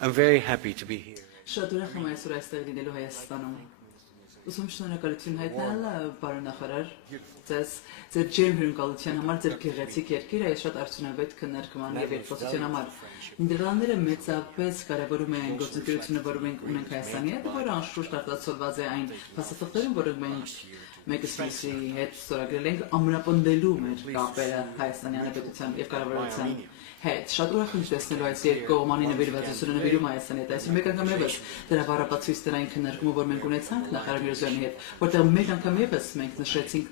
I'm very happy to be here. Շատ ուրախ եմ այսօր այստեղ լինելու Հայաստանում։ Ուսում շնորհակալություն հայտնել պարոն նախարար ձեր ջերմ հյուրընկալության համար, ձեր գեղեցիկ երկիրը այս շատ արդյունավետ քննարկման եւ երկխոսության համար։ Նիդերլանդները մեծապես կարևորում են գործընկերությունը, որը մենք ունենք Հայաստանի հետ, որը անշուշտ արտացոլված է այն փաստաթղթերում, որոնք մենք մեկս մյուսի հետ ստորագրել ենք ամրապնդելու մեր կապերը Հայաստանի Հանրապետության եւ կառավարության հետ։ Շատ ուրախ եմ տեսնելու այս երկկողմանի նվիրվածությունը նվիրում Հայաստանի հետ։ Այսօր մեկ անգամ եւս դրա բառապացույց դրային քննարկումը, որ մենք ունեցանք նախարար Միրզոյանի հետ, որտեղ մեկ անգամ եւս մենք նշեցինք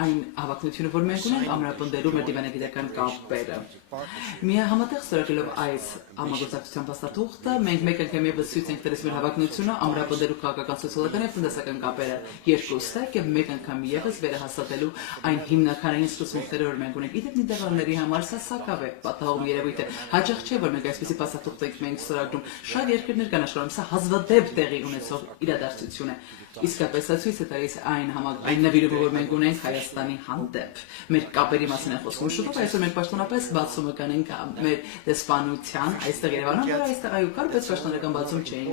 այն հավակնությունը, որ մենք ունենք ամրապնդելու մեր դիվանագիտական կապերը։ Միահամատեղ ստորագրելով այս համագործակցության փաստաթուղթը, մենք մեկ անգամ եւս ցույց ենք տալիս մեր հավակնությունը ամրապնդելու քաղաքական, սոցիալական եւ տնտեսական կապերը երկուստեք եւ մեկ անգամ եւս վերահաստատելու այն հիմնականային սկզբունքները, որ մենք ունենք։ Իդեպ Նիդերլանդների համար սա սակավ է պատահում երևույթ է։ Հաճախ չէ, որ մենք այսպեսի փաստաթուղթ ենք ստորագրում։ Շատ երկրներ կան աշխարհում, սա հազվադեպ տեղի ունեցող իրադարձություն է։ Իսկապես սա ցույց է տալիս այն նվիրումը, որ մենք ունենք Հայաստանի հանդեպ։ Մեր կապերի մասին է խոսքում։ Շուտով այսօր մենք պաշտոնապես բացումը կանենք մեր դեսպանության այստեղ Երևանում, որ այստեղ այո կար, բայց պաշտոնական բացում չէին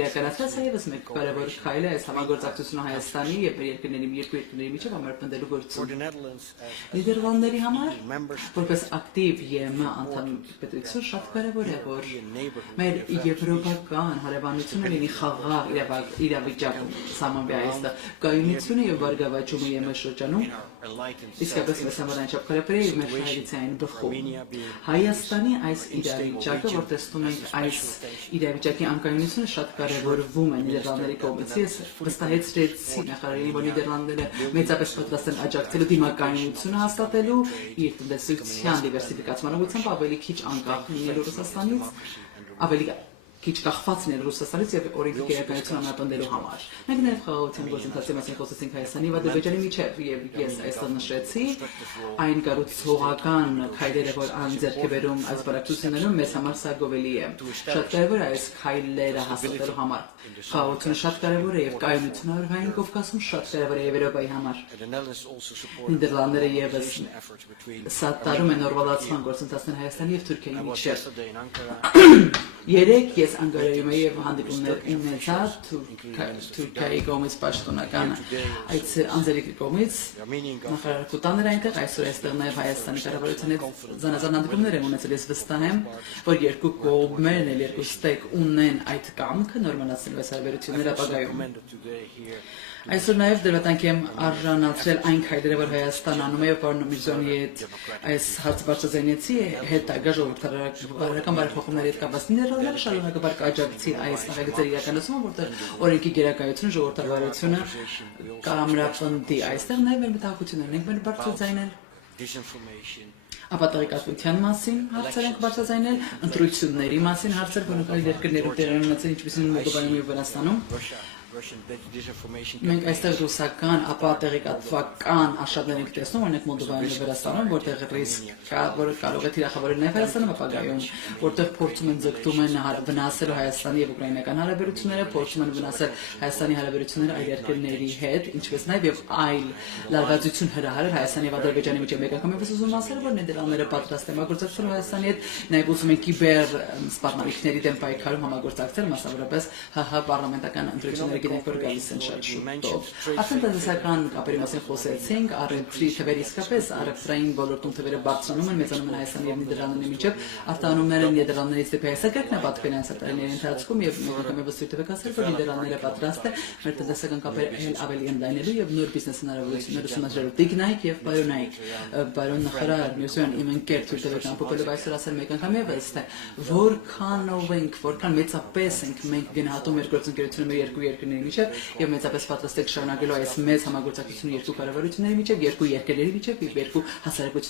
իրականացված, եւս մեկ կարևոր քայլ է այս համագործակցությունը Հայաստանի եւ մեր երկու երկրների միջեւ ամրապնդելու գործում։ Նիդերլանդների համար որպես ակտիվ ԵՄ անդամ պետություն շատ կարևոր է, որ մեր եվրոպական հարաբերությունը լինի խաղաղ իրավիճակում սահմանվի այստեղ կայունությունը եւ բարգավաճումը ԵՄ շրջանում իսկապես մեզ համար անչափ կարևոր է եւ մեր հայրենիքային բխում։ Հայաստանի այս իրավիճակը, որ տեսնում ենք այս իրավիճակի անկայունությունը շատ կարևորվում է Նիդերլանդների կողմից։ Ես վստահեցրեցի նախարարին, որ Նիդերլանդները մեծապես պատրաստ են աջակցելու դիմակայունությունը հաստատելու իր տնտեսության դիվերսիֆիկացման ուղղությամբ ավելի քիչ անկախ լինելու Ռուսաստանից, ավելի քիչ կախված լինել Ռուսաստանից եւ օրենքի գերակայություն ամրապնդելու համար։ Մենք նաեւ խաղաղության գործընթացի մասին խոսեցինք Հայաստանի եւ Ադրբեջանի միջեւ եւ ես այստեղ նշեցի այն կառուցողական քայլերը, որ անձեռք է բերում այս բարակցություններում, մեզ համար սա գովելի է։ Շատ կարեւոր է այս քայլերը հաստատելու համար։ Խաղաղությունը շատ կարեւոր է եւ կայունությունը Արևային Կովկասում շատ կարեւոր է Եվրոպայի համար։ Նիդերլանդները եւս սատարում են նորմալացման գործընթացներ Հայաստանի եւ Թուրքիայի միջեւ։ Երեք ես Անկարայում եւ հանդիպումներ ունեցա Թուրքիայի կողմից պաշտոնական այդ անձերի կողմից նախարար Կուտաներ այնտեղ այսօր այստեղ նաեւ Հայաստանի կառավարության հետ զանազան հանդիպումներ եմ ունեցել։ Ես վստահ եմ, որ երկու կողմերն էլ երկու ստեկ ունեն այդ կամքը նորմալացնելու այս հարաբերությունները ապագայում։ Այսօր նաև դրվատանքի եմ արժանացրել այն քայլերը, որ Հայաստան անում է եւ պարոն Միրզոյանի հետ այս հարցը բարձրացնեցի հետագա ժողովրդավարական բարեփոխումների հետ կապված Նիդերլանդները շարունակաբար կաջակցի այս նախագծերի իրականացումը, որտեղ օրենքի գերակայությունը ժողովրդավարությունը կամրապնդի։ Այստեղ նաև մեր մտահոգություններն ենք մեր բարձրացնել ապա տեղեկատվության մասին հարցեր ենք բարձրացնել, ընտրությունների մասին հարցեր, որոնք այլ երկրներում տեղի ունեցել, ինչպիսին Մոլդովայում եւ Վրաստանում։ Մենք այստեղ ռուսական, ապա տեղեկատվական արշավներ ենք տեսնում, օրինակ Մոլդովայում եւ Վրաստանում, որտեղ ռիսկ կա, որը կարող է թիրախավորել նաեւ Հայաստանում ապագայում, որտեղ փորձում են ձգտում են վնասել Հայաստանի եւ ուկրաինական հարաբերությունները, փորձում են վնասել Հայաստանի հարաբերությունները այլ երկրների հետ, ինչպես նաեւ եւ այլ լարվածություն հրահարել Հայաստանի եւ Ադրբեջանի միջեւ։ Մեկ անգամ եւս ուզում ասել, որ Նիդերլանդները պատրաստ են համագործակցել Հայաստանի հետ, նաեւ ուզում են կիբեր սպառնալիքների դեմ պայքարում համագործակցել, մասնավորապես ՀՀ պարլամենտական ընտրությունների գիտենք, որ գալիս են շատ շուտով։ Արդեն տնտեսական կապերի մասին խոսեցինք, առևտրի թվերը իսկապես առևտրային ոլորտում թվերը բարձրանում են, մեծանում են Հայաստանի եւ Նիդերլանդների միջեւ, արտահանումները Նիդերլանդներից դեպի Հայաստան կրկնապատկվել են տարիների ընթացքում եւ մենք անգամ եւս ցույց տվեք ասել, որ Նիդերլանդները պատրաստ է մեր տնտեսական կապերը ավելի ընդլայնելու եւ նոր բիզնես հնարավորություններ ուսումնասիրելու։ Տիկնայք եւ Պարոնայք, պարոն նախարար Միրզոյան, իմ ընկեր ցույց տվեք ամփոփելով այսօր ասել մեկ անգամ եւս թե որքանով ենք, որքան մեծապես ենք մենք գնահատում մեր գործընկերությունը մեր երկու երկրների միջև եւ մեծապես պատրաստ եք շարունակելու այս մեծ համագործակցությունը երկու կառավարությունների միջև, երկու երկրների միջև եւ երկու հասարակությունների